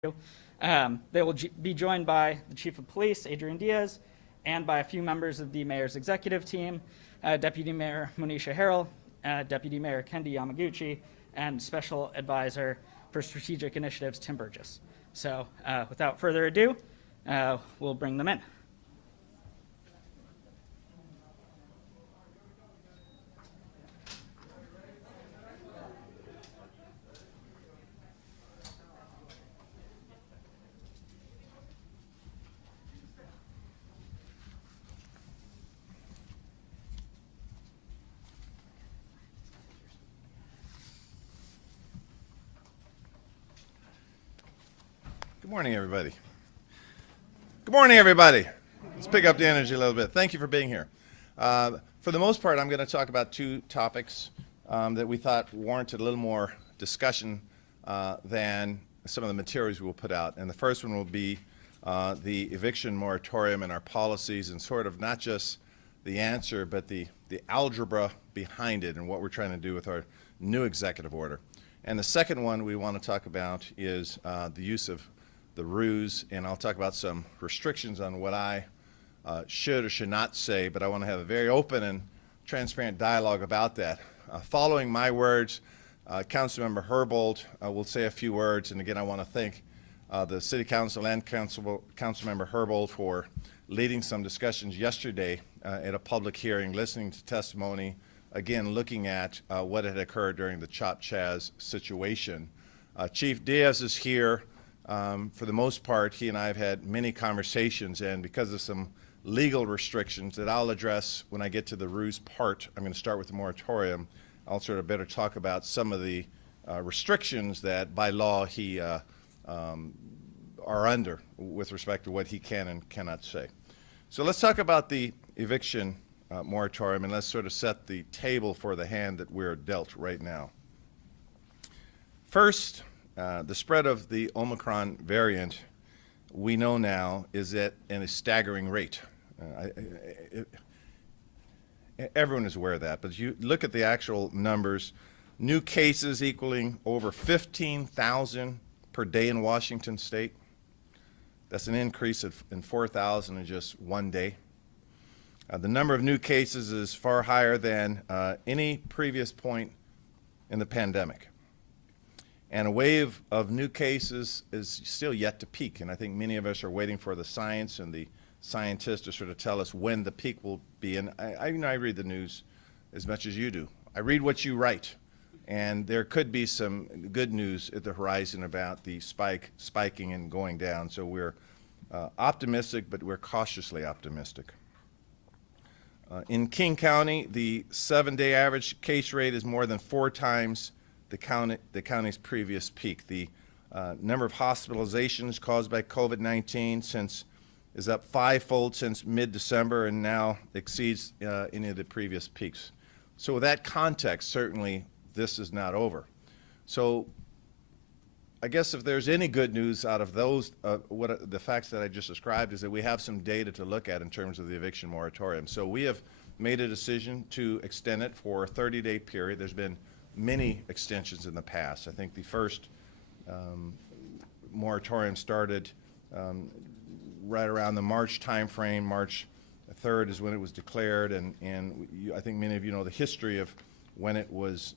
They will be joined by the Chief of Police, Adrian Diaz, and by a few members of the Mayor's executive team, Deputy Mayor Monisha Harrell, Deputy Mayor Kendi Yamaguchi, and Special Advisor for Strategic Initiatives, Tim Burgess. So without further ado, we'll bring them in. Good morning, everybody. Good morning, everybody. Let's pick up the energy a little bit. Thank you for being here. For the most part, I'm going to talk about two topics that we thought warranted a little more discussion than some of the materials we will put out. And the first one will be the eviction moratorium and our policies, and sort of not just the answer, but the algebra behind it and what we're trying to do with our new executive order. And the second one we want to talk about is the use of the ruse, and I'll talk about some restrictions on what I should or should not say, but I want to have a very open and transparent dialogue about that. Following my words, Councilmember Herbold will say a few words, and again I want to thank the City Council and Councilmember Herbold for leading some discussions yesterday at a public hearing, listening to testimony, again looking at what had occurred during the Chop Chaz situation. Chief Diaz is here. For the most part, he and I have had many conversations, and because of some legal restrictions that I'll address when I get to the ruse part, I'm going to start with the moratorium. I'll sort of better talk about some of the restrictions that by law he are under with respect to what he can and cannot say. So let's talk about the eviction moratorium, and let's sort of set the table for the hand that we're dealt right now. First, the spread of the Omicron variant, we know now, is at a staggering rate. Everyone is aware of that, but you look at the actual numbers, new cases equaling over 15,000 per day in Washington State. That's an increase in 4,000 in just one day. The number of new cases is far higher than any previous point in the pandemic. And a wave of new cases is still yet to peak, and I think many of us are waiting for the science and the scientists to sort of tell us when the peak will be. And I read the news as much as you do. I read what you write, and there could be some good news at the horizon about the spiking and going down. So we're optimistic, but we're cautiously optimistic. In King County, the 7-day average case rate is more than 4 times the county's previous peak. The number of hospitalizations caused by COVID-19 is up 5-fold since mid-December and now exceeds any of the previous peaks. So with that context, certainly this is not over. So I guess if there's any good news out of those, the facts that I just described, is that we have some data to look at in terms of the eviction moratorium. So we have made a decision to extend it for a 30-day period. There's been many extensions in the past. I think the first moratorium started right around the March timeframe. March 3rd is when it was declared, and I think many of you know the history of when it was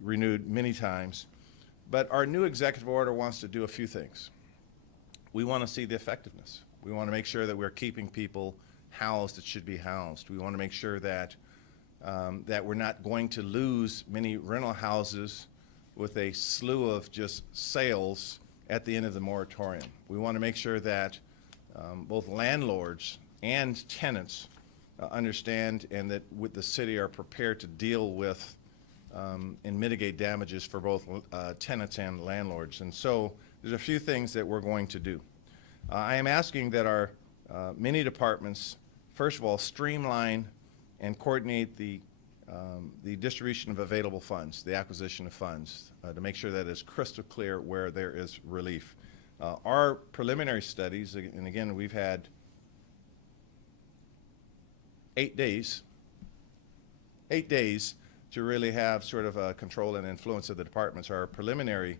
renewed many times. But our new executive order wants to do a few things. We want to see the effectiveness. We want to make sure that we're keeping people housed that should be housed. We want to make sure that that we're not going to lose many rental houses with a slew of just sales at the end of the moratorium. We want to make sure that both landlords and tenants understand and that with the city are prepared to deal with and mitigate damages for both tenants and landlords. And so there's a few things that we're going to do. I am asking that our many departments, first of all, streamline and coordinate the distribution of available funds, the acquisition of funds, to make sure that it's crystal clear where there is relief. Our preliminary studies, and again, we've had 8 days to really have sort of a control and influence of the departments. Our preliminary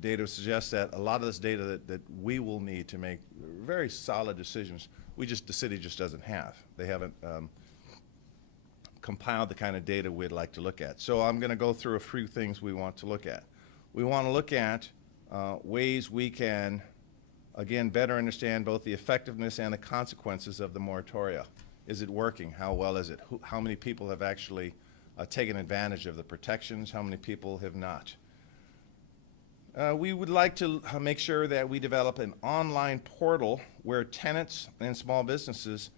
data suggests that a lot of this data that we will need to make very solid decisions, the city just doesn't have. They haven't compiled the kind of data we'd like to look at. So I'm going to go through a few things we want to look at. We want to look at ways we can, again, better understand both the effectiveness and the consequences of the moratoria. Is it working? How well is it? How many people have actually taken advantage of the protections? How many people have not? We would like to make sure that we develop an online portal where tenants and small businesses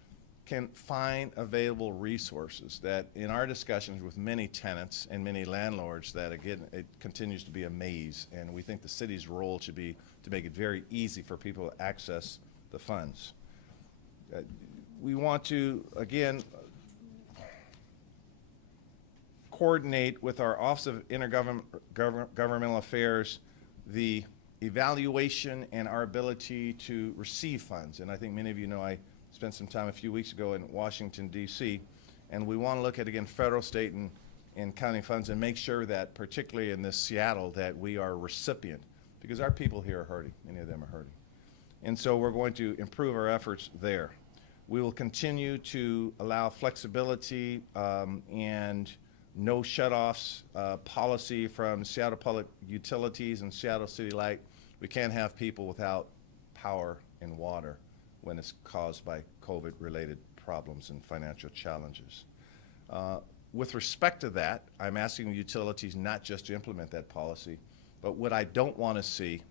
can find available resources. That in our discussions with many tenants and many landlords, that again, it continues to be a maze, and we think the city's role should be to make it very easy for people to access the funds. We want to, again, coordinate with our Office of Intergovernmental Affairs the evaluation and our ability to receive funds. And I think many of you know I spent some time a few weeks ago in Washington, D.C., and we want to look at, again, federal, state, and county funds and make sure that, particularly in this Seattle, that we are a recipient, because our people here are hurting. Many of them are hurting. And so we're going to improve our efforts there. We will continue to allow flexibility and no shutoffs policy from Seattle Public Utilities and Seattle City Light. We can't have people without power and water when it's caused by COVID-related problems and financial challenges. With respect to that, I'm asking the utilities not just to implement that policy, but what I don't want to see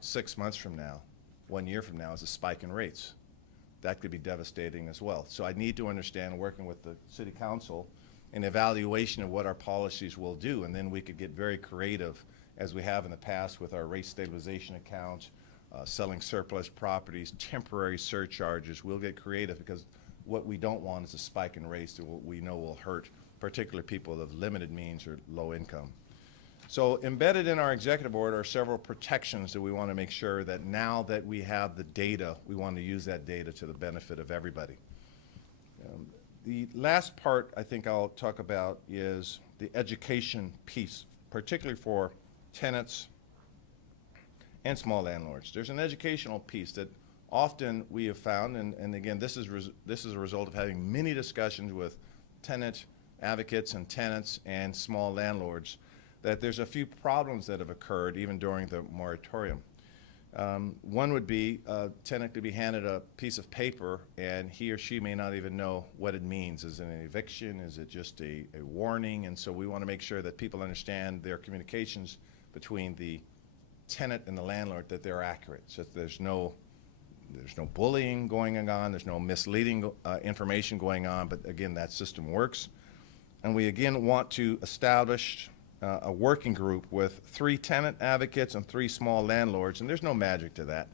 6 months from now, 1 year from now, is a spike in rates. That could be devastating as well. So I need to understand, working with the City Council, an evaluation of what our policies will do, and then we could get very creative, as we have in the past with our rate stabilization account, selling surplus properties, temporary surcharges. We'll get creative, because what we don't want is a spike in rates that we know will hurt particularly people of limited means or low income. So embedded in our executive order are several protections that we want to make sure that now that we have the data, we want to use that data to the benefit of everybody. The last part I think I'll talk about is the education piece, particularly for tenants and small landlords. There's an educational piece that often we have found, and again, this is a result of having many discussions with tenant advocates and tenants and small landlords, that there's a few problems that have occurred even during the moratorium. One would be a tenant to be handed a piece of paper and he or she may not even know what it means. Is it an eviction? Is it just a warning? And so we want to make sure that people understand their communications between the tenant and the landlord, that they're accurate, so that there's no bullying going on, there's no misleading information going on, but again, that system works. And we again want to establish a working group with 3 tenant advocates and 3 small landlords, and there's no magic to that.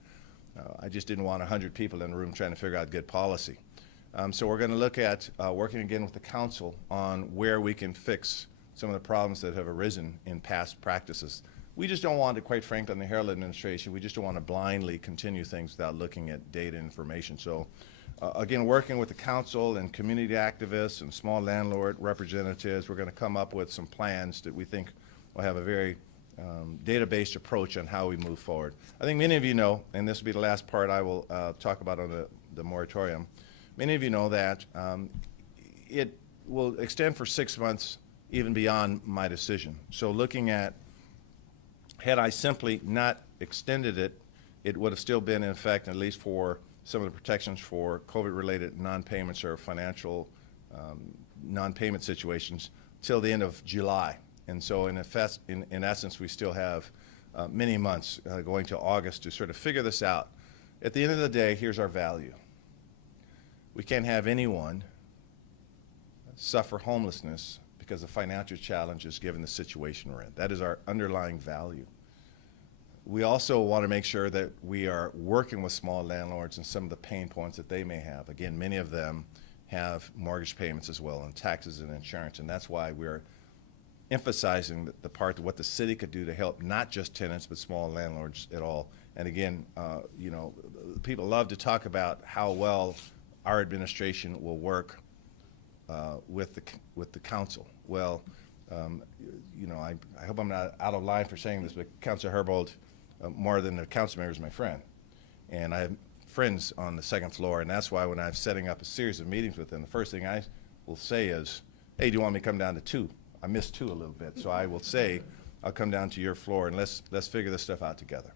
I just didn't want 100 people in the room trying to figure out good policy. So we're going to look at working again with the council on where we can fix some of the problems that have arisen in past practices. We just don't want to, quite frankly, in the Harrell administration, we just don't want to blindly continue things without looking at data and information. So again, working with the council and community activists and small landlord representatives, we're going to come up with some plans that we think will have a very data-based approach on how we move forward. I think many of you know, and this will be the last part I will talk about on the moratorium, many of you know that it will extend for 6 months even beyond my decision. So looking at, had I simply not extended it, it would have still been in effect, at least for some of the protections for COVID-related non-payments or financial non-payment situations, till the end of July. And so in essence, we still have many months going to August to sort of figure this out. At the end of the day, here's our value. We can't have anyone suffer homelessness because of financial challenges given the situation we're in. That is our underlying value. We also want to make sure that we are working with small landlords and some of the pain points that they may have. Again, many of them have mortgage payments as well, and taxes and insurance, and that's why we're emphasizing the part of what the city could do to help not just tenants but small landlords at all. And again, you know, people love to talk about how well our administration will work with the council. Well, You know, I hope I'm not out of line for saying this, but Councilor Herbold, more than a council member, is my friend. And I have friends on the second floor, and that's why when I'm setting up a series of meetings with them, the first thing I will say is, hey, do you want me to come down to 2? I missed 2 a little bit, so I will say, I'll come down to your floor and let's figure this stuff out together.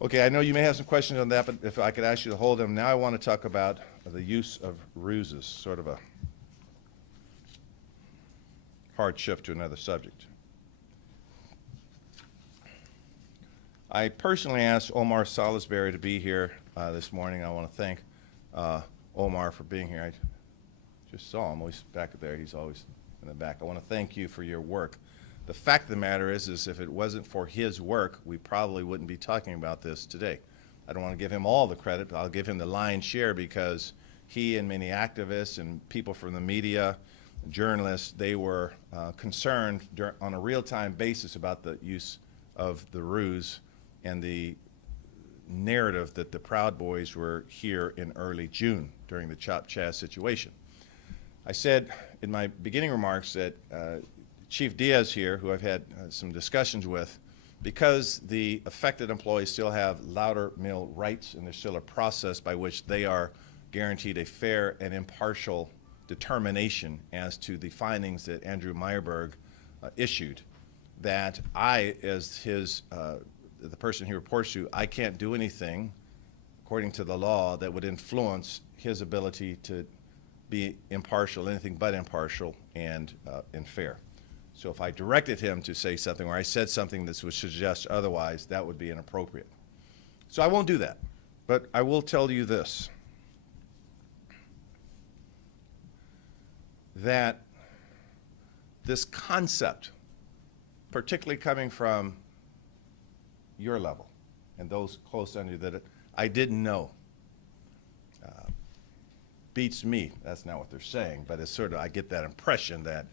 Okay, I know you may have some questions on that, but if I could ask you to hold them. Now I want to talk about the use of ruses, sort of a hard shift to another subject. I personally asked Omar Salisbury to be here this morning. I want to thank Omar for being here. I just saw him. He's back there. He's always in the back. I want to thank you for your work. The fact of the matter is if it wasn't for his work, we probably wouldn't be talking about this today. I don't want to give him all the credit, but I'll give him the lion's share because he and many activists and people from the media, journalists, they were concerned on a real-time basis about the use of the ruse and the narrative that the Proud Boys were here in early June during the Chop Chaz situation. I said in my beginning remarks that Chief Diaz here, who I've had some discussions with, because the affected employees still have Loudermill rights and there's still a process by which they are guaranteed a fair and impartial determination as to the findings that Andrew Meyerberg issued, that I, as the person he reports to, I can't do anything according to the law that would influence his ability to be impartial, anything but impartial and fair. So if I directed him to say something or I said something that would suggest otherwise, that would be inappropriate. So I won't do that, but I will tell you this, that this concept, particularly coming from your level and those close under you, that I didn't know, beats me. That's not what they're saying, but it's sort of, I get that impression that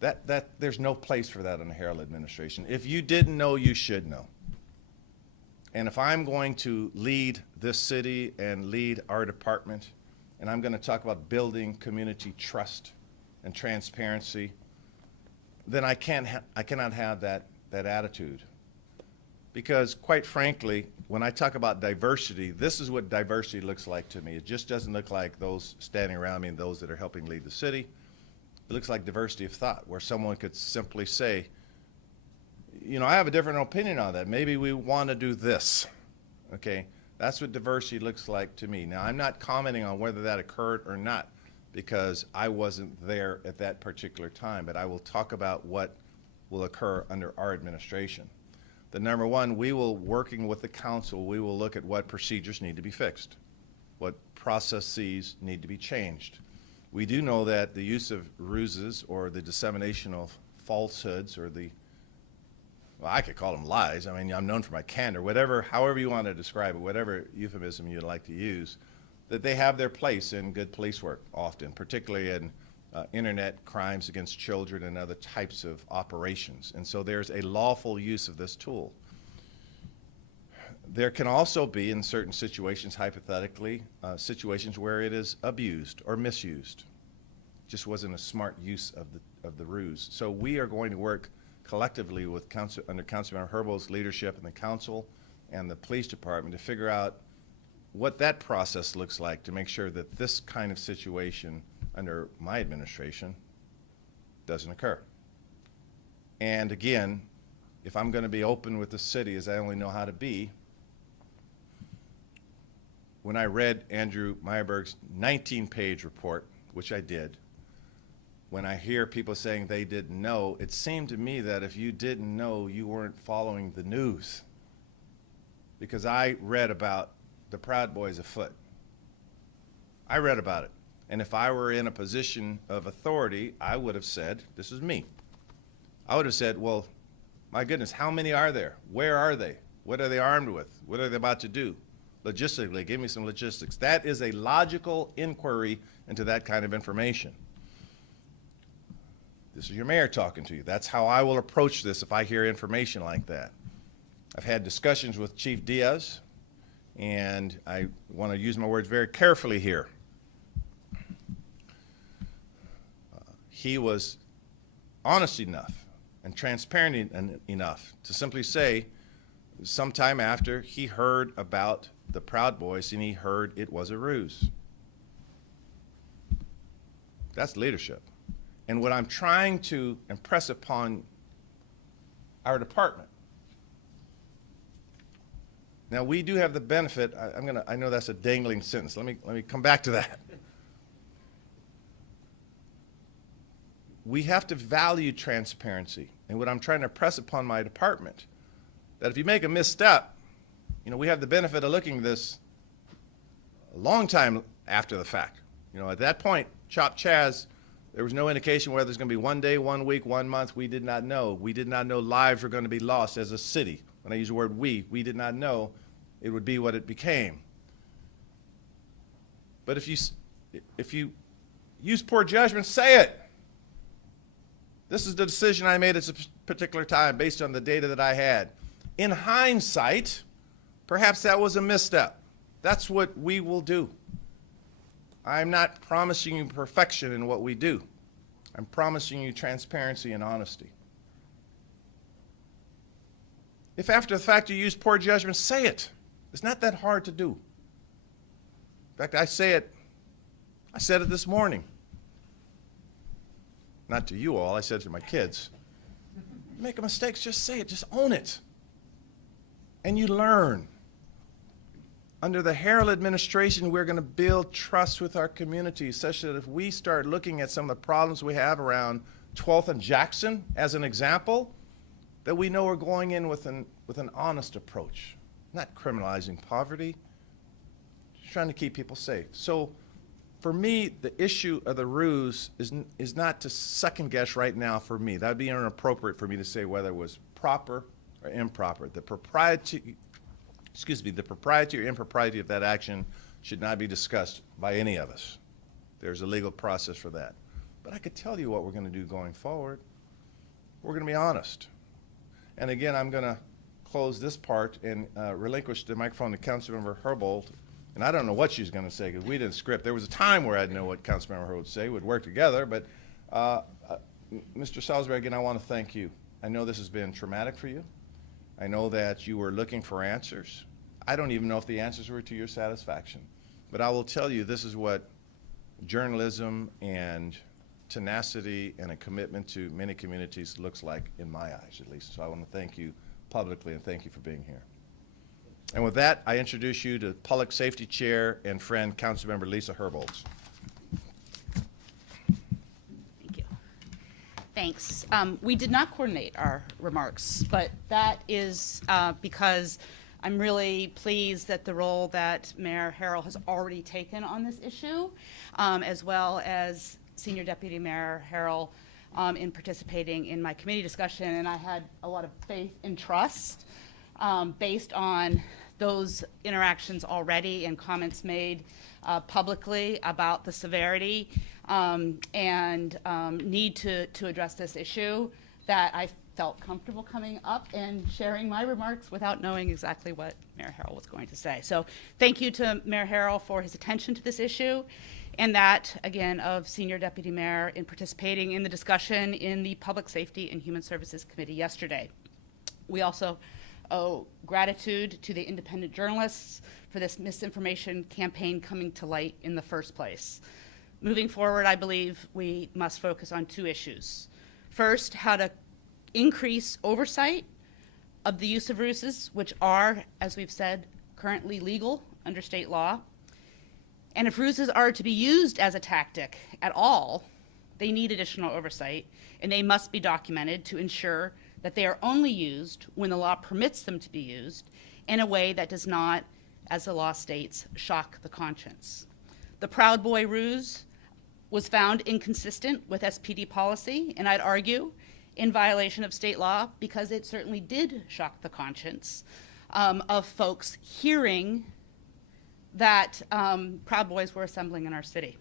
that there's no place for that in the Harrell administration. If you didn't know, you should know. And if I'm going to lead this city and lead our department, and I'm going to talk about building community trust and transparency, then I cannot have that attitude. Because quite frankly, when I talk about diversity, this is what diversity looks like to me. It just doesn't look like those standing around me and those that are helping lead the city. It looks like diversity of thought, where someone could simply say, you know, I have a different opinion on that. Maybe we want to do this, okay? That's what diversity looks like to me. Now, I'm not commenting on whether that occurred or not because I wasn't there at that particular time, but I will talk about what will occur under our administration. The number one, we will, working with the council, we will look at what procedures need to be fixed, what processes need to be changed. We do know that the use of ruses or the dissemination of falsehoods or the, well, I could call them lies. I mean, I'm known for my candor, whatever, however you want to describe it, whatever euphemism you'd like to use, that they have their place in good police work often, particularly in internet crimes against children and other types of operations. And so there's a lawful use of this tool. There can also be, in certain situations, hypothetically, situations where it is abused or misused. Just wasn't a smart use of the ruse. So we are going to work collectively with under Councilmember Herbold's leadership and the council and the police department to figure out what that process looks like to make sure that this kind of situation under my administration doesn't occur. And again, if I'm going to be open with the city, as I only know how to be, when I read Andrew Meyerberg's 19-page report, which I did, when I hear people saying they didn't know, it seemed to me that if you didn't know, you weren't following the news. Because I read about the Proud Boys afoot. I read about it. And if I were in a position of authority, I would have said, this is me. I would have said, well, my goodness, how many are there? Where are they? What are they armed with? What are they about to do? Logistically, give me some logistics. That is a logical inquiry into that kind of information. This is your mayor talking to you. That's how I will approach this if I hear information like that. I've had discussions with Chief Diaz, and I want to use my words very carefully here. He was honest enough and transparent enough to simply say, sometime after he heard about the Proud Boys and he heard it was a ruse. That's leadership. And what I'm trying to impress upon our department. Now, we do have the benefit, I know that's a dangling sentence. Let me come back to that. We have to value transparency. And what I'm trying to press upon my department, that if you make a misstep, we have the benefit of looking at this a long time after the fact. At that point, Chop Chaz, there was no indication whether there's going to be 1 day, 1 week, 1 month. We did not know. We did not know lives were going to be lost as a city. When I use the word we did not know it would be what it became. But if you use poor judgment, say it. This is the decision I made at a particular time based on the data that I had. In hindsight, perhaps that was a misstep. That's what we will do. I'm not promising you perfection in what we do. I'm promising you transparency and honesty. If after the fact you use poor judgment, say it. It's not that hard to do. In fact, I said it this morning. Not to you all, I said it to my kids. You make a mistake, just say it, just own it. And you learn. Under the Harrell administration, we're going to build trust with our community such that if we start looking at some of the problems we have around 12th and Jackson as an example, that we know we're going in with an honest approach, not criminalizing poverty, just trying to keep people safe. So for me, the issue of the ruse is not to second guess right now for me. That would be inappropriate for me to say whether it was proper or improper. The propriety or impropriety of that action should not be discussed by any of us. There's a legal process for that. But I could tell you what we're going to do going forward. We're going to be honest. And again, I'm going to close this part and relinquish the microphone to Councilmember Herbold. And I don't know what she's going to say because we didn't script. There was a time where I didn't know what Councilmember Herbold would say. We'd work together. But Mr. Salisbury, again, I want to thank you. I know this has been traumatic for you. I know that you were looking for answers. I don't even know if the answers were to your satisfaction. But I will tell you, this is what journalism and tenacity and a commitment to many communities looks like in my eyes, at least. So I want to thank you publicly and thank you for being here. And with that, I introduce you to Public Safety Chair and friend, Councilmember Lisa Herbold. Thank you. Thanks. We did not coordinate our remarks, but that is because I'm really pleased that the role that Mayor Harrell has already taken on this issue, as well as Senior Deputy Mayor Harrell in participating in my committee discussion, and I had a lot of faith and trust based on those interactions already and comments made publicly about the severity and need to address this issue, that I felt comfortable coming up and sharing my remarks without knowing exactly what Mayor Harrell was going to say. So thank you to Mayor Harrell for his attention to this issue, and that, again, of Senior Deputy Mayor in participating in the discussion in the Public Safety and Human Services Committee yesterday. We also owe gratitude to the independent journalists for this misinformation campaign coming to light in the first place. Moving forward, I believe we must focus on two issues. First, how to increase oversight of the use of ruses, which are, as we've said, currently legal under state law. And if ruses are to be used as a tactic at all, they need additional oversight, and they must be documented to ensure that they are only used when the law permits them to be used in a way that does not, as the law states, shock the conscience. The Proud Boy ruse was found inconsistent with SPD policy, and I'd argue in violation of state law because it certainly did shock the conscience of folks hearing that Proud Boys were assembling in our city.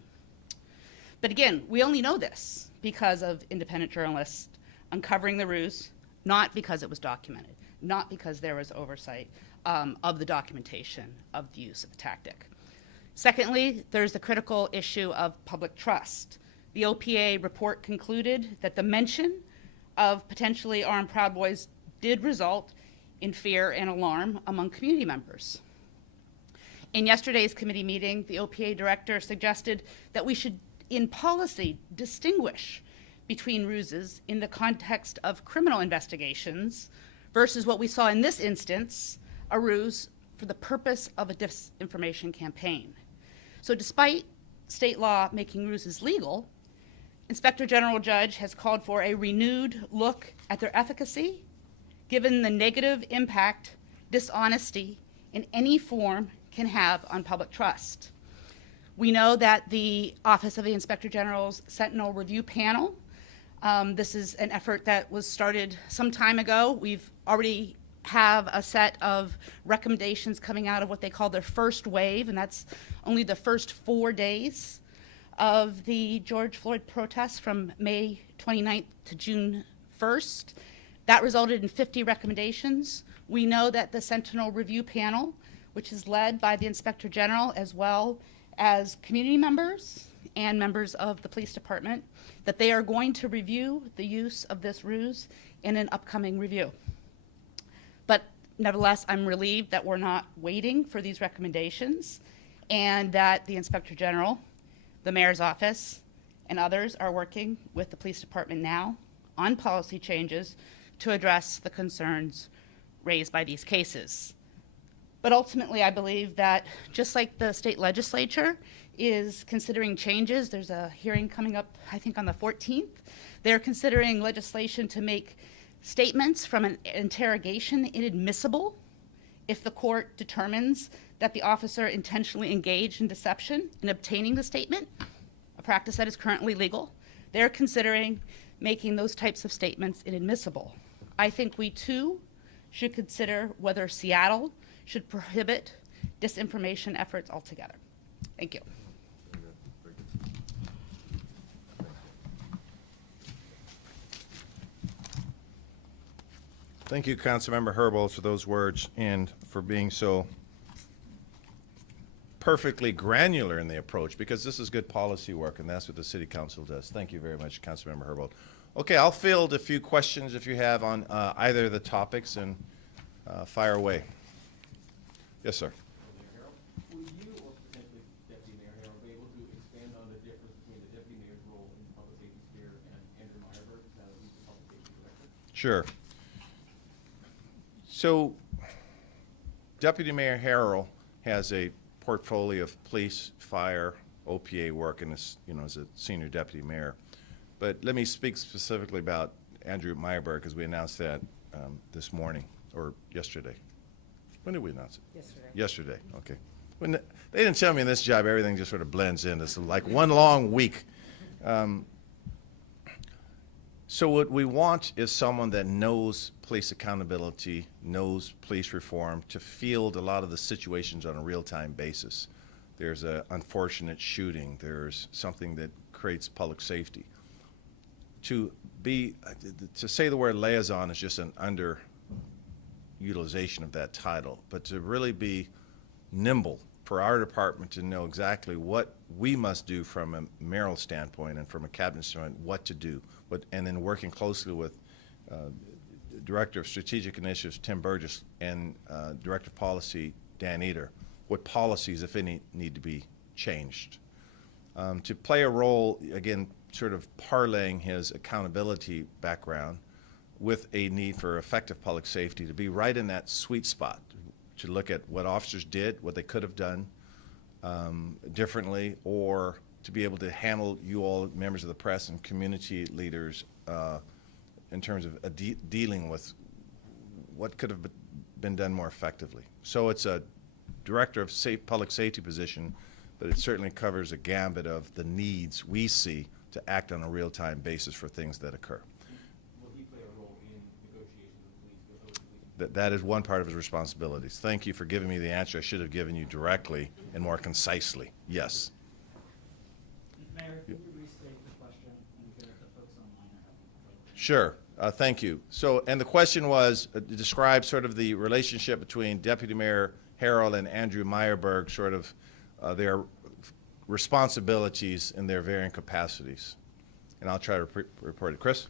But again, we only know this because of independent journalists uncovering the ruse, not because it was documented, not because there was oversight of the documentation of the use of the tactic. Secondly, there's the critical issue of public trust. The OPA report concluded that the mention of potentially armed Proud Boys did result in fear and alarm among community members. In yesterday's committee meeting, the OPA director suggested that we should, in policy, distinguish between ruses in the context of criminal investigations versus what we saw in this instance, a ruse for the purpose of a disinformation campaign. So despite state law making ruses legal, Inspector General Judge has called for a renewed look at their efficacy, given the negative impact dishonesty in any form can have on public trust. We know that the Office of the Inspector General's Sentinel Review Panel, this is an effort that was started some time ago. We've already have a set of recommendations coming out of what they call their first wave, and that's only the first 4 days of the George Floyd protests from May 29th to June 1st. That resulted in 50 recommendations. We know that the Sentinel Review Panel, which is led by the Inspector General as well as community members and members of the police department, that they are going to review the use of this ruse in an upcoming review. But nevertheless, I'm relieved that we're not waiting for these recommendations and that the Inspector General, the Mayor's office, and others are working with the police department now on policy changes to address the concerns raised by these cases. But ultimately, I believe that just like the state legislature is considering changes, there's a hearing coming up, I think, on the 14th. They're considering legislation to make statements from an interrogation inadmissible if the court determines that the officer intentionally engaged in deception in obtaining the statement, a practice that is currently legal. They're considering making those types of statements inadmissible. I think we too should consider whether Seattle should prohibit disinformation efforts altogether. Thank you. Thank you, Councilmember Herbold, for those words and for being so perfectly granular in the approach, because this is good policy work, and that's what the City Council does. Thank you very much, Councilmember Herbold. Okay, I'll field a few questions if you have on either of the topics, and fire away. Yes, sir. Will you or potentially Deputy Mayor Harrell be able to expand on the difference between the Deputy Mayor's role in the public safety sphere and Andrew Meyerberg, now that he's the public safety director? Sure. So, Deputy Mayor Harrell has a portfolio of police, fire, OPA work, and as a senior deputy mayor. But let me speak specifically about Andrew Meyerberg, because we announced that this morning or yesterday. When did we announce it? Yesterday. Yesterday. Okay. When they didn't tell me in this job, everything just sort of blends in. It's like one long week. So what we want is someone that knows police accountability, knows police reform, to field a lot of the situations on a real-time basis. There's an unfortunate shooting. There's something that creates public safety. To say the word liaison is just an underutilization of that title, but to really be nimble for our department to know exactly what we must do from a mayoral standpoint and from a cabinet standpoint, what to do, and then working closely with Director of Strategic Initiatives Tim Burgess and Director of Policy Dan Eder, what policies, if any, need to be changed. To play a role, again, sort of parlaying his accountability background with a need for effective public safety, to be right in that sweet spot, to look at what officers did, what they could have done differently, or to be able to handle you all, members of the press and community leaders, in terms of dealing with what could have been done more effectively. So it's a director of public safety position, but it certainly covers a gambit of the needs we see to act on a real-time basis for things that occur. Will he play a role in negotiations with other police? That is one part of his responsibilities. Thank you for giving me the answer I should have given you directly and more concisely. Yes. Mayor, can you restate the question and give it to folks online? Sure. Thank you. So, and the question was, describe sort of the relationship between Deputy Mayor Harrell and Andrew Meyerberg, sort of their responsibilities in their varying capacities. And I'll try to report it. Chris?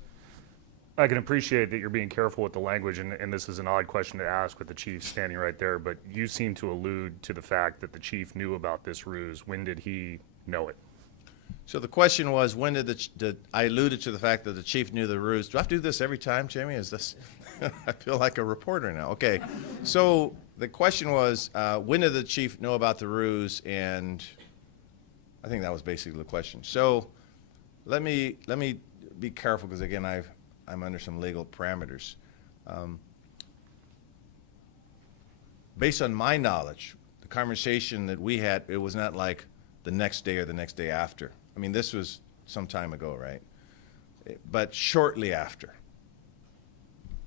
I can appreciate that you're being careful with the language, and this is an odd question to ask with the chief standing right there, but you seem to allude to the fact that the chief knew about this ruse. When did he know it? So the question was, when did I alluded to the fact that the chief knew the ruse. Do I have to do this every time, Jamie? Is this, I feel like a reporter now. Okay, so the question was, when did the chief know about the ruse? And I think that was basically the question. So let me be careful, because again, I'm under some legal parameters. Based on my knowledge, the conversation that we had, it was not like the next day or the next day after. I mean, this was some time ago, right? But shortly after.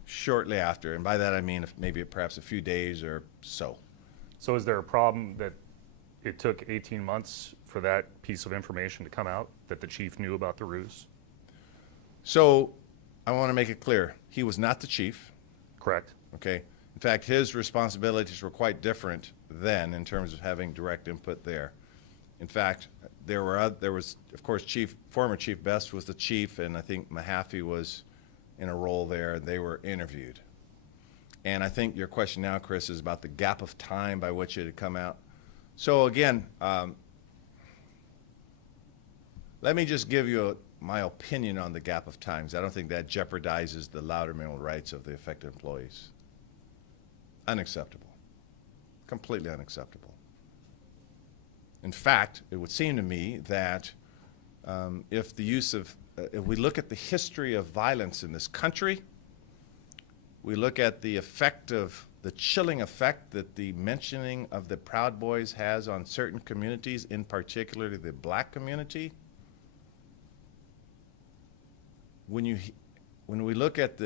Shortly after, and by that I mean maybe perhaps a few days or so. So is there a problem that it took 18 months for that piece of information to come out, that the chief knew about the ruse? So I want to make it clear, he was not the chief, Correct. okay? In fact, his responsibilities were quite different then in terms of having direct input there. In fact, there was, of course, former Chief Best was the chief, and I think Mahaffey was in a role there, and they were interviewed. And I think your question now, Chris, is about the gap of time by which it had come out. So again, let me just give you my opinion on the gap of times. I don't think that jeopardizes the Loudermill rights of the affected employees. Unacceptable. Completely unacceptable. In fact, it would seem to me that if we look at the history of violence in this country, we look at the chilling effect that the mentioning of the Proud Boys has on certain communities, in particular the black community, when we look at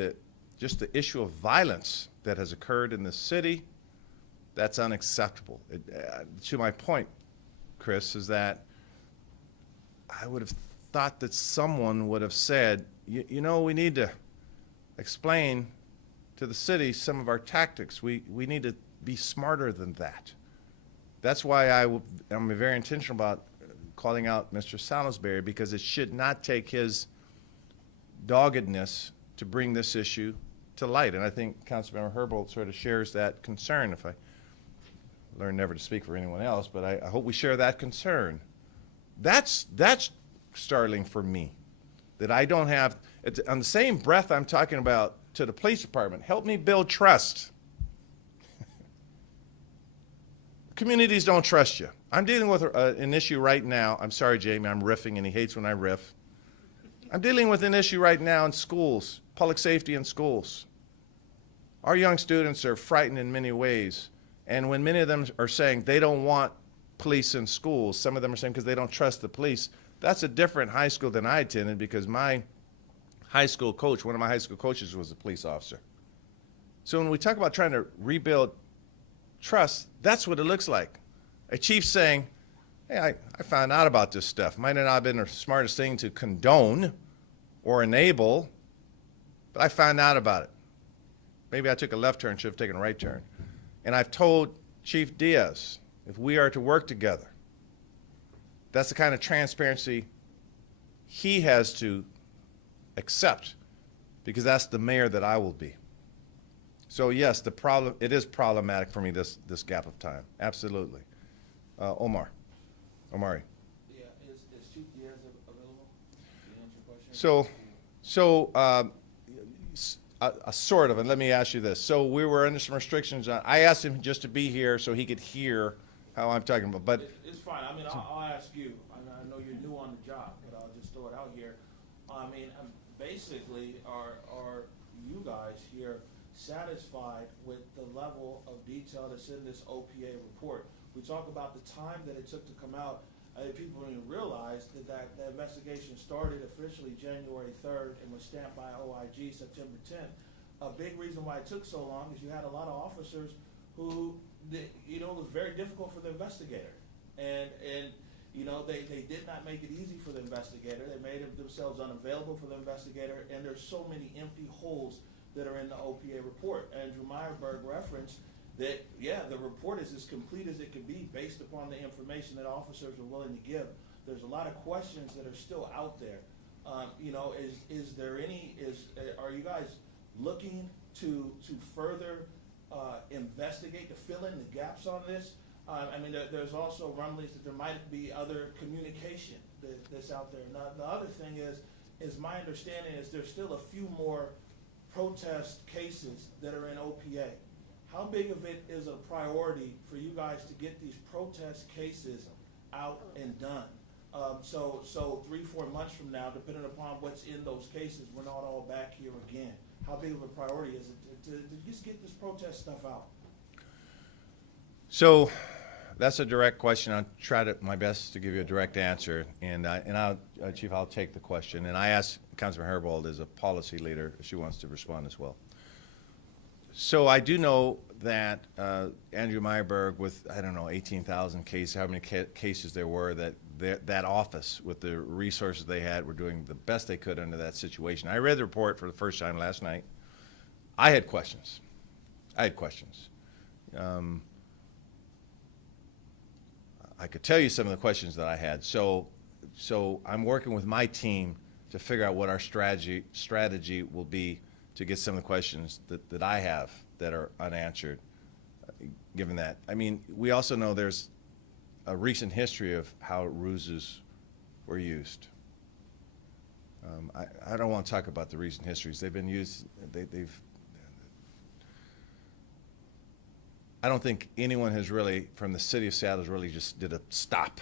just the issue of violence that has occurred in the city, that's unacceptable. To my point, Chris, is that I would have thought that someone would have said, you know, we need to explain to the city some of our tactics. We need to be smarter than that. That's why I'm very intentional about calling out Mr. Salisbury, because it should not take his doggedness to bring this issue to light. And I think Councilmember Herbold sort of shares that concern. If I learn never to speak for anyone else, but I hope we share that concern. That's startling for me, that I don't have, on the same breath I'm talking about to the police department, help me build trust. Communities don't trust you. I'm dealing with an issue right now. I'm sorry, Jamie, I'm riffing, and he hates when I riff. I'm dealing with an issue right now in schools, public safety in schools. Our young students are frightened in many ways. And when many of them are saying they don't want police in schools, some of them are saying because they don't trust the police. That's a different high school than I attended, because my high school coach, one of my high school coaches, was a police officer. So when we talk about trying to rebuild trust, that's what it looks like. A chief saying, hey, I found out about this stuff. Might not have been the smartest thing to condone or enable, but I found out about it. Maybe I took a left turn, should have taken a right turn. And I've told Chief Diaz, if we are to work together, that's the kind of transparency he has to accept, because that's the mayor that I will be. So yes, it is problematic for me, this gap of time. Absolutely. Omari. Yeah, is Chief Diaz available? Can you answer your question? Sort of, and let me ask you this. So we were under some restrictions. I asked him just to be here so he could hear how I'm talking about. But It's fine. I mean, I'll ask you. I know you're new on the job, but I'll just throw it out here. I mean, basically, are you guys here satisfied with the level of detail that's in this OPA report? We talk about the time that it took to come out. People don't even realize that the investigation started officially January 3rd and was stamped by OIG September 10th. A big reason why it took so long is you had a lot of officers who, it was very difficult for the investigator. And they did not make it easy for the investigator. They made themselves unavailable for the investigator, and there's so many empty holes that are in the OPA report. Andrew Meyerberg referenced that, the report is as complete as it can be based upon the information that officers are willing to give. There's a lot of questions that are still out there. You know, is there any, are you guys looking to further investigate, to fill in the gaps on this? I mean, there's also rumblings that there might be other communication that's out there. Now, the other thing is my understanding is there's still a few more protest cases that are in OPA. How big of it is a priority for you guys to get these protest cases out and done? So 3-4 months from now, depending upon what's in those cases, we're not all back here again. How big of a priority is it to just get this protest stuff out? So that's a direct question. I'll try my best to give you a direct answer, and I'll, Chief, I'll take the question. And I asked Councilman Herbold as a policy leader if she wants to respond as well. So I do know that Andrew Meyerberg, with, I don't know, 18,000 cases, how many cases there were, that office, with the resources they had, were doing the best they could under that situation. I read the report for the first time last night. I had questions. I could tell you some of the questions that I had. So I'm working with my team to figure out what our strategy will be to get some of the questions that I have that are unanswered, given that. I mean, we also know there's a recent history of how ruses were used. I don't want to talk about the recent histories. They've been used, I don't think anyone has really, from the city of Seattle, has really just did a stop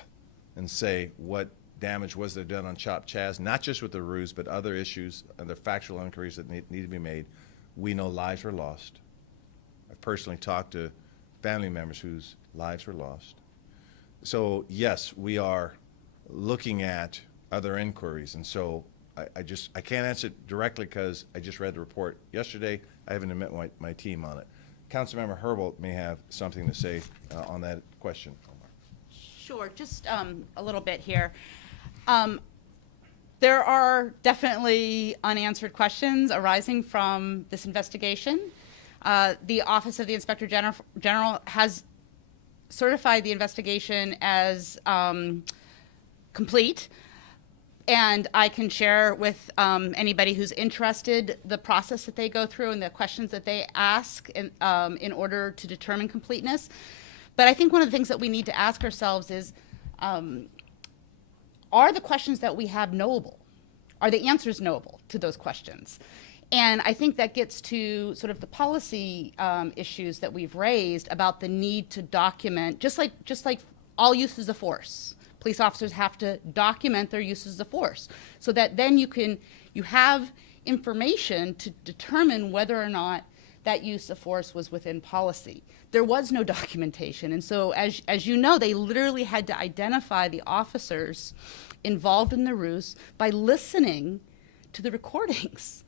and say what damage was there done on Chop Chaz, not just with the ruse, but other issues, other factual inquiries that need to be made. We know lives were lost. I've personally talked to family members whose lives were lost. So yes, we are looking at other inquiries, and so I can't answer it directly because I just read the report yesterday. I haven't met my team on it. Councilmember Herbold may have something to say on that question. Sure, just a little bit here. There are definitely unanswered questions arising from this investigation. The Office of the Inspector General has certified the investigation as complete, and I can share with anybody who's interested the process that they go through and the questions that they ask in order to determine completeness. But I think one of the things that we need to ask ourselves is, are the questions that we have knowable? Are the answers knowable to those questions? And I think that gets to sort of the policy issues that we've raised about the need to document, just like all uses of force. Police officers have to document their uses of force so that then you have information to determine whether or not that use of force was within policy. There was no documentation, and so as you know, they literally had to identify the officers involved in the ruse by listening to the recordings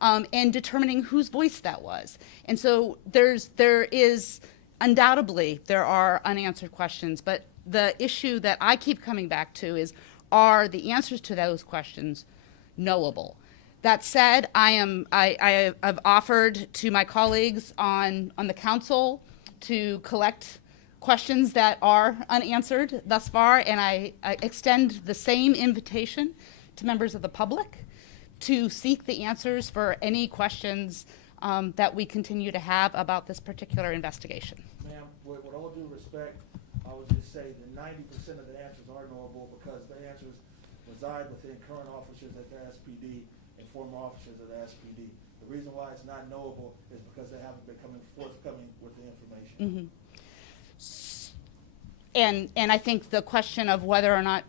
and determining whose voice that was. And so there is undoubtedly there are unanswered questions, but the issue that I keep coming back to is, are the answers to those questions knowable? That said, I have offered to my colleagues on the council to collect questions that are unanswered thus far, and I extend the same invitation to members of the public to seek the answers for any questions that we continue to have about this particular investigation. Ma'am, with all due respect, I would just say that 90% of the answers are knowable because the answers reside within current officers at the SPD and former officers at the SPD. The reason why it's not knowable is because they haven't been forthcoming with the information. Mm-hmm. And I think the question of whether or not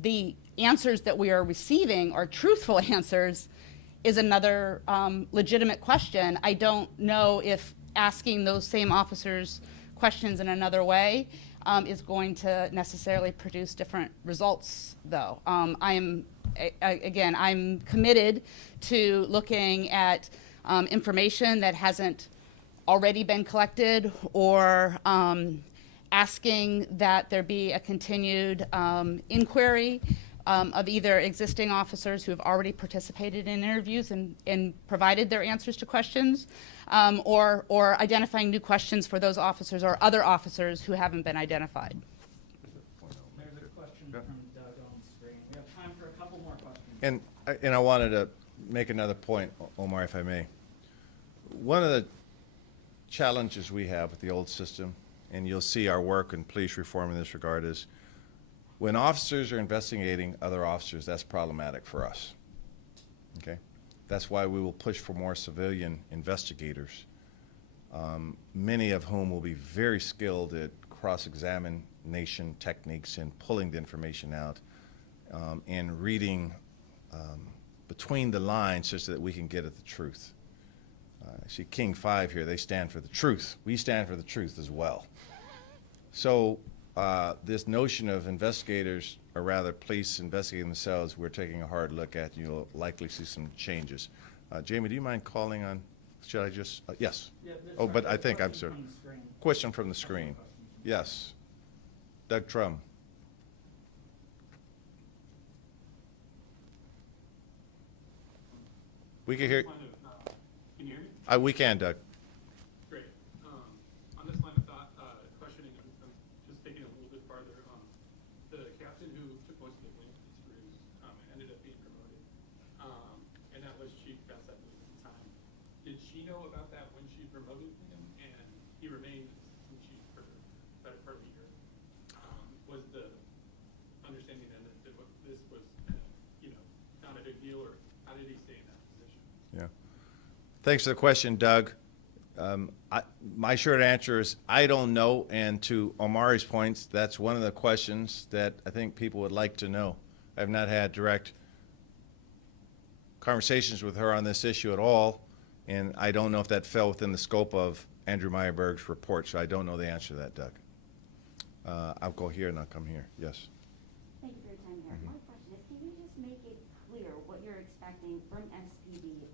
the answers that we are receiving are truthful answers is another legitimate question. I don't know if asking those same officers questions in another way is going to necessarily produce different results, though. I'm committed to looking at information that hasn't already been collected, or asking that there be a continued inquiry of either existing officers who have already participated in interviews and provided their answers to questions, or identifying new questions for those officers or other officers who haven't been identified. There's a question from Doug on the screen. We have time for a couple more questions. And And I wanted to make another point, Omar, if I may. One of the challenges we have with the old system, and you'll see our work in police reform in this regard, is when officers are investigating other officers, that's problematic for us. Okay? That's why we will push for more civilian investigators, many of whom will be very skilled at cross-examination techniques and pulling the information out and reading between the lines such that we can get at the truth. I see King 5 here. They stand for the truth. We stand for the truth as well. So this notion of investigators, or rather police investigating themselves, we're taking a hard look at. You'll likely see some changes. Jamie, do you mind calling on, should I just, yes. Yeah, Oh, but I think I'm question sorry. from the screen. Question from the screen. Yes. Doug Trum. We can hear, Can you hear me? we can, Doug. Great. On this line of thought, questioning, I'm just taking it a little bit farther. The captain who took most of the blame for this ruse ended up being promoted, and that was Chief Beth, I believe, at the time. Did she know about that when she promoted him, and he remained assistant chief for the better part of a year? Was the understanding then that this was, not a big deal, or how did he stay in that position? Yeah. Thanks for the question, Doug. My short answer is I don't know, and to Omari's points, that's one of the questions that I think people would like to know. I've not had direct conversations with her on this issue at all, and I don't know if that fell within the scope of Andrew Meyerberg's report, so I don't know the answer to that, Doug. I'll go here and I'll come here. Yes. Thank you for your time here. My question is, can you just make it clear what you're expecting from SPD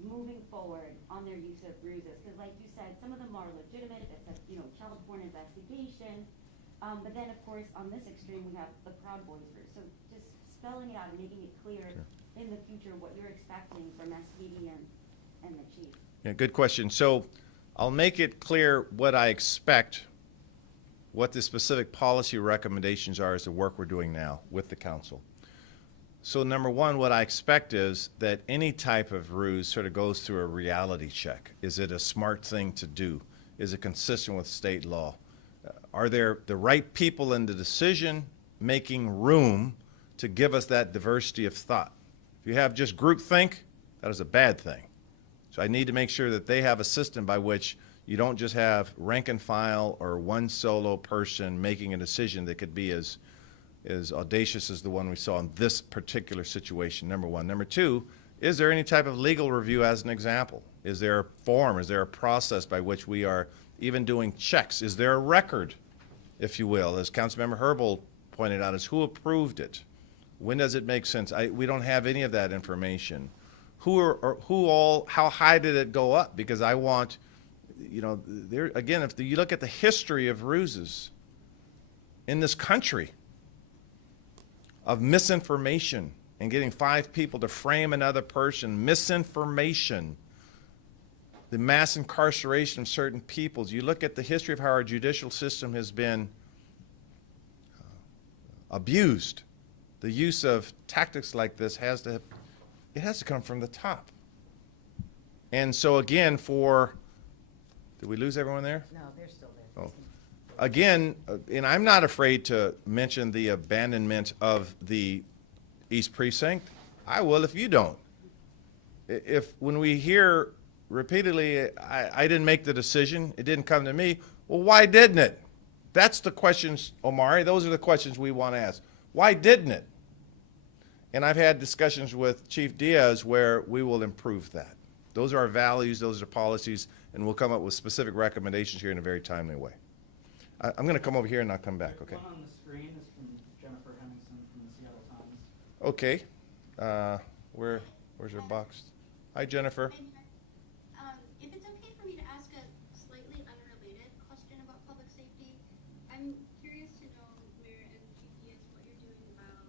moving forward on their use of ruses? Because like you said, some of them are legitimate, if it's a, child porn investigation. But then, of course, on this extreme, we have the Proud Boys ruse. So just spelling it out and making it clear in the future what you're expecting from SPD and the chief. Yeah, good question. So I'll make it clear what I expect, what the specific policy recommendations are as the work we're doing now with the council. So number one, what I expect is that any type of ruse sort of goes through a reality check. Is it a smart thing to do? Is it consistent with state law? Are there the right people in the decision-making room to give us that diversity of thought? If you have just groupthink, that is a bad thing. So I need to make sure that they have a system by which you don't just have rank and file or one solo person making a decision that could be as audacious as the one we saw in this particular situation, number one. Number two, is there any type of legal review as an example? Is there a form? Is there a process by which we are even doing checks? Is there a record, if you will, as Councilmember Herbal pointed out, is who approved it? When does it make sense? We don't have any of that information. How high did it go up? Because I want, there again, if you look at the history of ruses in this country, of misinformation and getting 5 people to frame another person, misinformation, the mass incarceration of certain peoples. You look at the history of how our judicial system has been abused. The use of tactics like this has to come from the top. And so again, did we lose everyone there? No, they're still there. Oh. Again, and I'm not afraid to mention the abandonment of the East Precinct. I will if you don't. When we hear repeatedly, I didn't make the decision, it didn't come to me, well, why didn't it? That's the questions, Omari, those are the questions we want to ask. Why didn't it? And I've had discussions with Chief Diaz where we will improve that. Those are our values, those are policies, and we'll come up with specific recommendations here in a very timely way. I'm going to come over here and I'll come back, okay? One on the screen is from Jennifer Henningsen from the Seattle Times. Okay. Where's her box? Hi, Jennifer. If it's okay for me to ask a slightly unrelated question about public safety, I'm curious to know where and GPS what you're doing about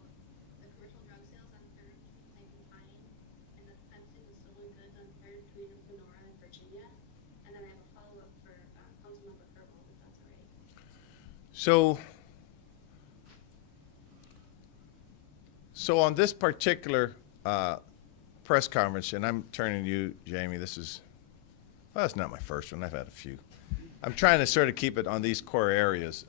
the commercial drug sales on 3rd, 9th, and Pine, and the fencing of stolen goods on 3rd, between Lenora and Virginia. And then I have a follow-up for Councilmember Herbal, if that's all right. So on this particular press conference, and I'm turning to you, Jamie. This is, well, it's not my first one. I've had a few. I'm trying to sort of keep it on these core areas.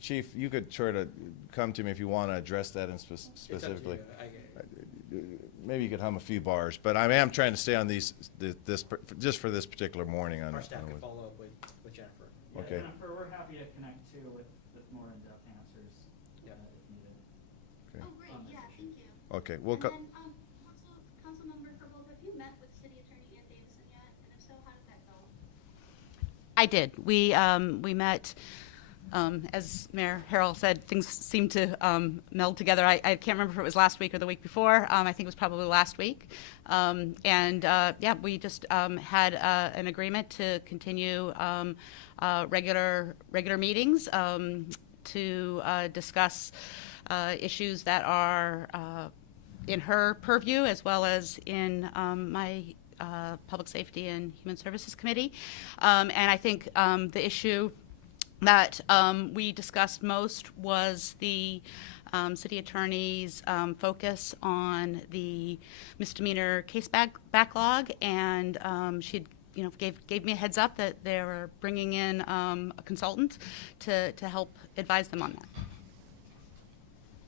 Chief, you could sort of come to me if you want to address that in specifically. Maybe you could hum a few bars, but I am trying to stay on these, just for this particular morning. Our staff can follow up with Jennifer. Yeah, Okay. Jennifer, we're happy to connect too with more in-depth answers Yeah. if needed. Okay. Oh, great, yeah, thank you. Okay, we'll And co- then, Councilmember Herbold, have you met with City Attorney Ann Davison yet? And if so, how did that go? I did. We met, as Mayor Harrell said, things seemed to meld together. I can't remember if it was last week or the week before. I think it was probably last week. Yeah, we just had an agreement to continue regular meetings to discuss issues that are in her purview as well as in my Public Safety and Human Services Committee. And I think the issue that we discussed most was the city attorney's focus on the misdemeanor case backlog, and she gave me a heads up that they were bringing in a consultant to help advise them on that.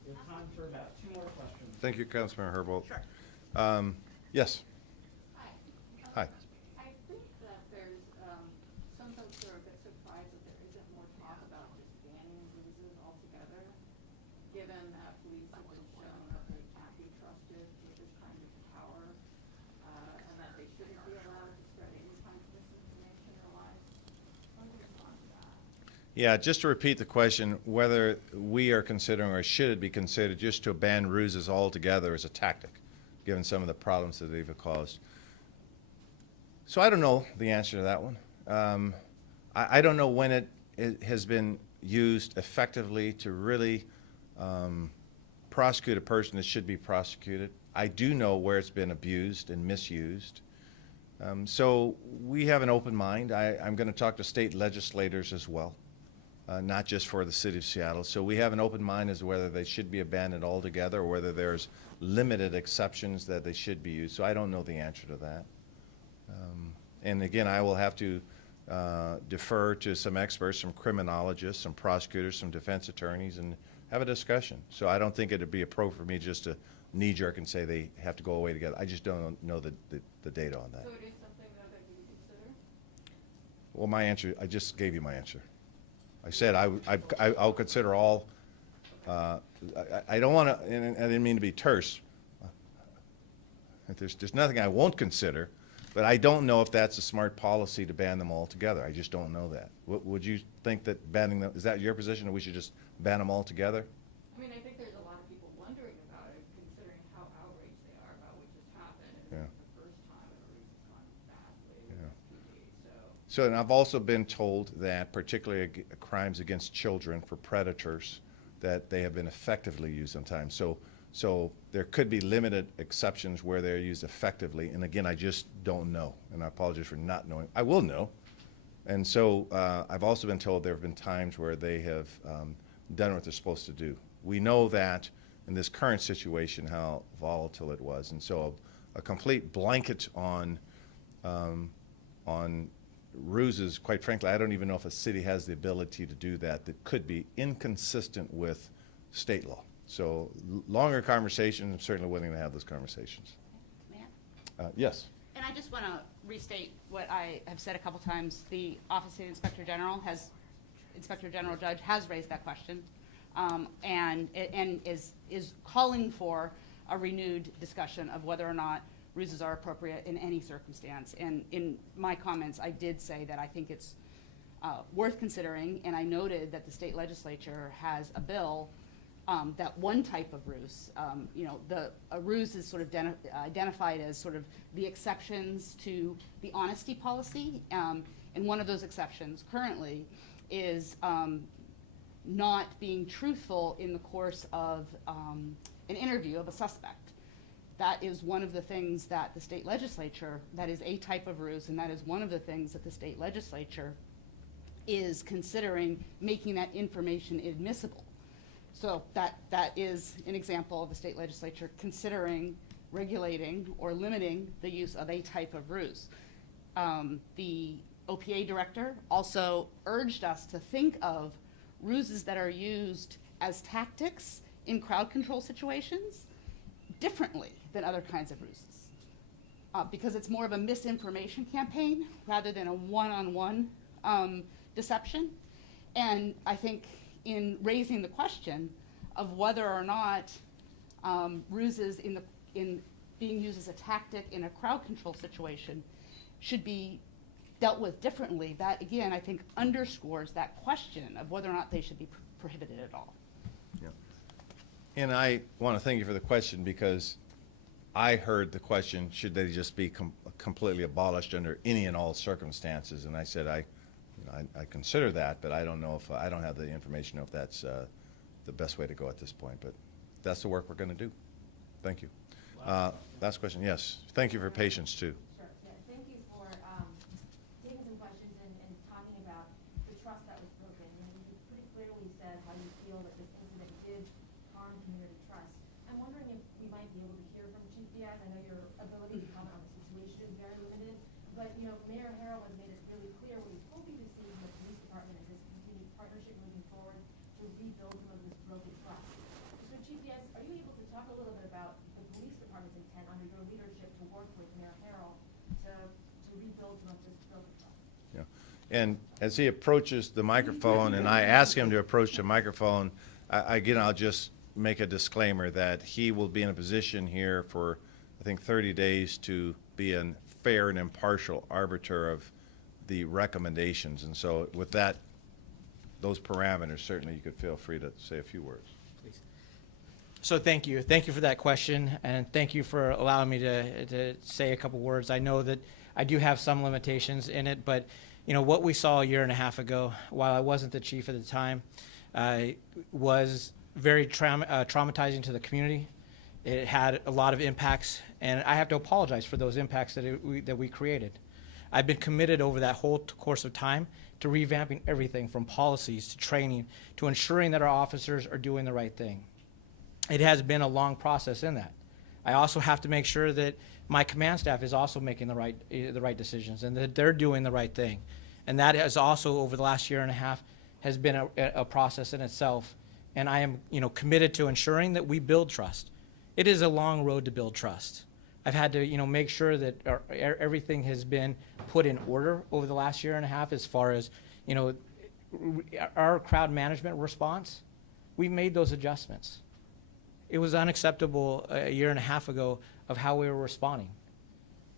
We have time for about 2 more questions. Thank you, Councilmember Herbold. Sure. Yes. Hi. I think that there's, some folks are a bit surprised that there isn't more talk about just banning ruses altogether, given that police have been shown that they can't be trusted with this kind of power, and that they shouldn't be allowed to spread any kind of misinformation or lies. How do you respond to that? Yeah, just to repeat the question, whether we are considering or should it be considered just to ban ruses altogether as a tactic, given some of the problems that they've caused. So I don't know the answer to that one. I don't know when it has been used effectively to really prosecute a person that should be prosecuted. I do know where it's been abused and misused. So we have an open mind. I'm going to talk to state legislators as well, not just for the city of Seattle. So we have an open mind as to whether they should be abandoned altogether or whether there's limited exceptions that they should be used. So I don't know the answer to that. And again, I will have to defer to some experts, some criminologists, some prosecutors, some defense attorneys, and have a discussion. So I don't think it would be appropriate for me just to knee-jerk and say they have to go away together. I just don't know the data on that. So it is something that you would consider? Well, my answer, I just gave you my answer. I said I'll consider all. I don't want to, and I didn't mean to be terse. There's nothing I won't consider, but I don't know if that's a smart policy to ban them all together. I just don't know that. Would you think that banning them, is that your position, that we should just ban them all together? I mean, I think there's a lot of people wondering about it, considering how outraged they are about what just happened. And Yeah. it's the first time a ruse has gone badly with Yeah. SPD, so. So, and I've also been told that particularly crimes against children for predators, that they have been effectively used sometimes. So there could be limited exceptions where they're used effectively. And again, I just don't know. And I apologize for not knowing. I will know. And so I've also been told there have been times where they have done what they're supposed to do. We know that in this current situation how volatile it was. And so a complete blanket on ruses, quite frankly, I don't even know if a city has the ability to do that could be inconsistent with state law. So longer conversations, I'm certainly willing to have those conversations. May I? Yes. And I just want to restate what I have said a couple times. The Office of the Inspector General Judge has raised that question, and is calling for a renewed discussion of whether or not ruses are appropriate in any circumstance. And in my comments, I did say that I think it's worth considering, and I noted that the state legislature has a bill that one type of ruse, a ruse is sort of identified as sort of the exceptions to the honesty policy. And one of those exceptions currently is not being truthful in the course of an interview of a suspect. That is one of the things that the state legislature, that is a type of ruse, and that is one of the things that the state legislature is considering making that information admissible. So that is an example of the state legislature considering regulating or limiting the use of a type of ruse. The OPA director also urged us to think of ruses that are used as tactics in crowd control situations differently than other kinds of ruses. Because it's more of a misinformation campaign rather than a one-on-one deception. And I think in raising the question of whether or not ruses in being used as a tactic in a crowd control situation should be dealt with differently, that again I think underscores that question of whether or not they should be prohibited at all. Yeah. And I want to thank you for the question, because I heard the question, should they just be completely abolished under any and all circumstances? And I said I consider that, but I don't know if I don't have the information if that's the best way to go at this point. But that's the work we're going to do. Thank you. Last question. Yes. Thank you for patience too. Sure, yeah, thank you for taking some questions and talking about the trust that was broken. And you pretty clearly said how you feel that this incident did harm community trust. I'm wondering if we might be able to hear from Chief Diaz. I know your ability to comment on the situation is very limited, but you know, Mayor Harrell has made it really clear what he's hoping to see from the police department is this continued partnership moving forward to rebuild some of this broken trust. So Chief Diaz, are you able to talk a little bit about the police department's intent under your leadership to work with Mayor Harrell to rebuild some of this broken trust? Yeah. And as he approaches the microphone, and I ask him to approach the microphone, again, I'll just make a disclaimer that he will be in a position here for, I think, 30 days to be a fair and impartial arbiter of the recommendations. And so with that, those parameters, certainly you could feel free to say a few words. Please. So thank you. Thank you for that question, and thank you for allowing me to say a couple words. I know that I do have some limitations in it, but you know, what we saw a year and a half ago, while I wasn't the chief at the time, was very traumatizing to the community. It had a lot of impacts, and I have to apologize for those impacts that we created. I've been committed over that whole course of time to revamping everything from policies to training to ensuring that our officers are doing the right thing. It has been a long process in that. I also have to make sure that my command staff is also making the right decisions and that they're doing the right thing. And that has also, over the last year and a half, has been a process in itself. And I am, committed to ensuring that we build trust. It is a long road to build trust. I've had to, make sure that everything has been put in order over the last year and a half as far as, our crowd management response. We've made those adjustments. It was unacceptable a year and a half ago of how we were responding.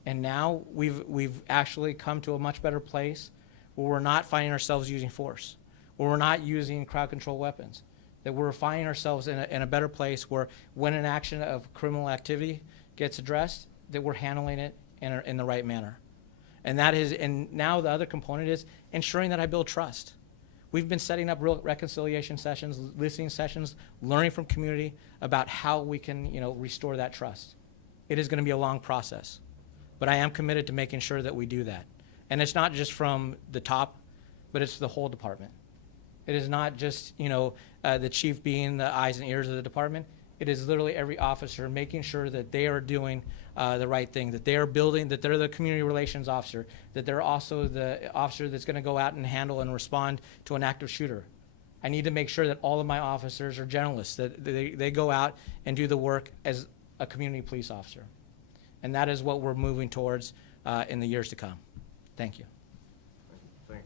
And now we've actually come to a much better place where we're not finding ourselves using force, where we're not using crowd control weapons, that we're finding ourselves in a better place where when an action of criminal activity gets addressed, that we're handling it in the right manner. And now the other component is ensuring that I build trust. We've been setting up real reconciliation sessions, listening sessions, learning from community about how we can, restore that trust. It is going to be a long process, but I am committed to making sure that we do that. And it's not just from the top, but it's the whole department. It is not just, the chief being the eyes and ears of the department. It is literally every officer making sure that they are doing the right thing, that they are building, that they're the community relations officer, that they're also the officer that's going to go out and handle and respond to an active shooter. I need to make sure that all of my officers are generalists, that they go out and do the work as a community police officer. And that is what we're moving towards in the years to come. Thank you. Thank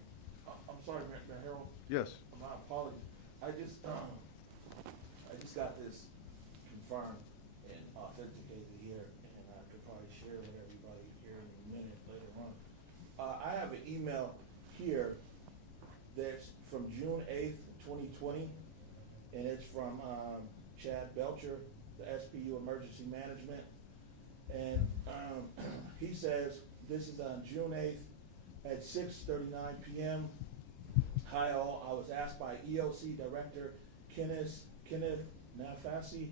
I'm sorry, Mayor Harrell. Yes. My apologies. I just got this confirmed and authenticated here, and I could probably share with everybody here in a minute later on. I have an email here that's from June 8th, 2020, and it's from Chad Belcher, the SPU Emergency Management. And he says, this is on June 8th at 6:39 p.m. Hi all, I was asked by EOC Director Kenneth Nafasi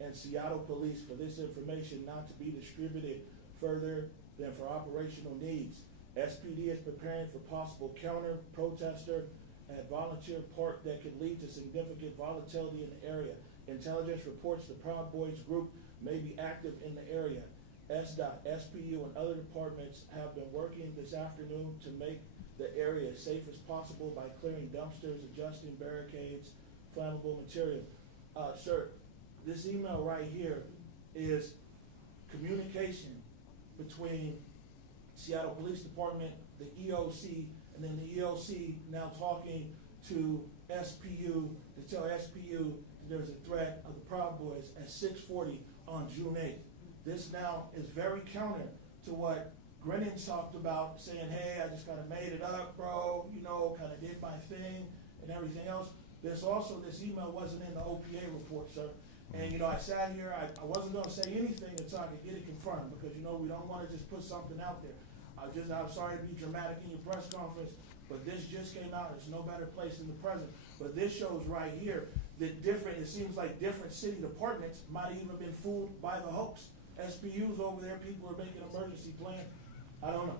and Seattle Police for this information not to be distributed further than for operational needs. SPD is preparing for possible counter-protester at Volunteer Park that could lead to significant volatility in the area. Intelligence reports the Proud Boys group may be active in the area. SDOT, SPU, and other departments have been working this afternoon to make the area as safe as possible by clearing dumpsters, adjusting barricades, flammable material. Sir, this email right here is communication between Seattle Police Department, the EOC, and then the EOC now talking to SPU to tell SPU that there's a threat of the Proud Boys at 6:40 on June 8th. This now is very counter to what Grennan talked about, saying, hey, I just kind of made it up, bro, you know, kind of did my thing and everything else. This email wasn't in the OPA report, sir. And, you know, I sat here, I wasn't going to say anything until I could get it confirmed because, you know, we don't want to just put something out there. I'm sorry to be dramatic in your press conference, but this just came out. There's no better place than the present. But this shows right here that it seems like different city departments might have even been fooled by the hoax. SPU's over there, people are making emergency plans. I don't know.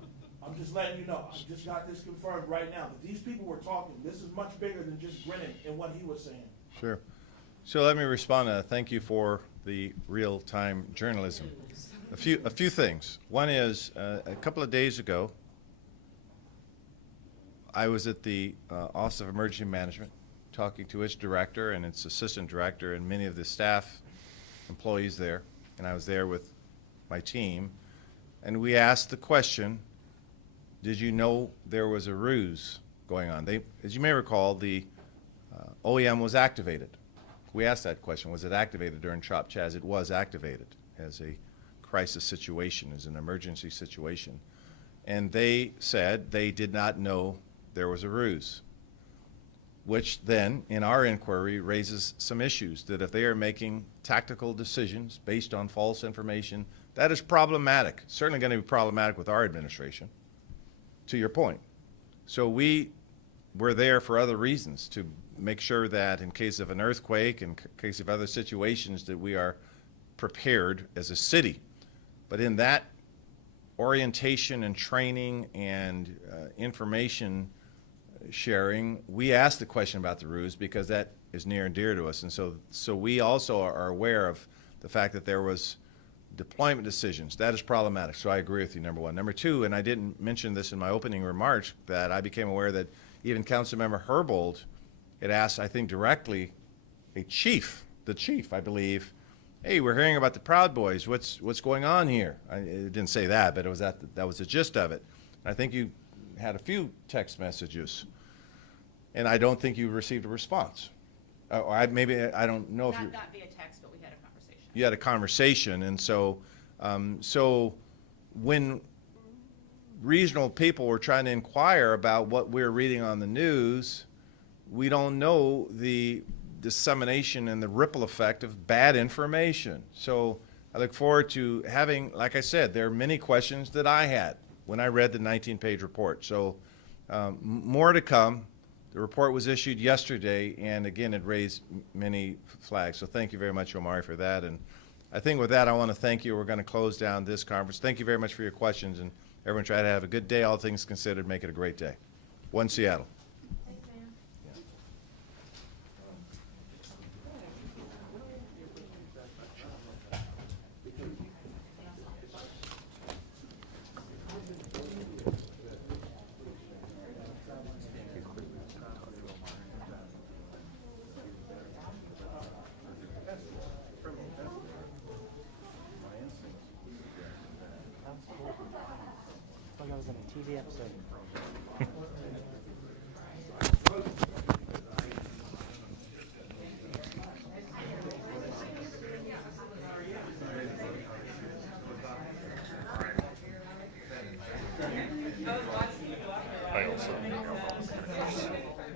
I'm just letting you know. I just got this confirmed right now. That these people were talking. This is much bigger than just Grennan and what he was saying. Sure. So let me respond. Thank you for the real-time journalism. A few things. One is a couple of days ago, I was at the Office of Emergency Management talking to its director and its assistant director and many of the staff employees there, and I was there with my team, and we asked the question, did you know there was a ruse going on? As you may recall, the OEM was activated. We asked that question, was it activated during Chop Chaz? It was activated as a crisis situation, as an emergency situation. And they said they did not know there was a ruse, which then, in our inquiry, raises some issues that if they are making tactical decisions based on false information, that is problematic. Certainly going to be problematic with our administration, to your point. So we were there for other reasons, to make sure that in case of an earthquake, in case of other situations, that we are prepared as a city. But in that orientation and training and information sharing, we asked the question about the ruse because that is near and dear to us. And so we also are aware of the fact that there was deployment decisions. That is problematic. So I agree with you, number one. Number two, and I didn't mention this in my opening remarks, that I became aware that even Councilmember Herbold had asked, I think directly, the chief, I believe, hey, we're hearing about the Proud Boys. What's going on here? It didn't say that, but it was that was the gist of it. And I think you had a few text messages, and I don't think you received a response. Or I don't know if you... Not via text, but we had a conversation. You had a conversation, and so when regional people were trying to inquire about what we're reading on the news, we don't know the dissemination and the ripple effect of bad information. So I look forward to having, like I said, there are many questions that I had when I read the 19-page report. So more to come. The report was issued yesterday, and again, it raised many flags. So thank you very much, Omari, for that. And I think with that, I want to thank you. We're going to close down this conference. Thank you very much for your questions, and everyone try to have a good day. All things considered, make it a great day. One Seattle. Like I was in a TV episode. I also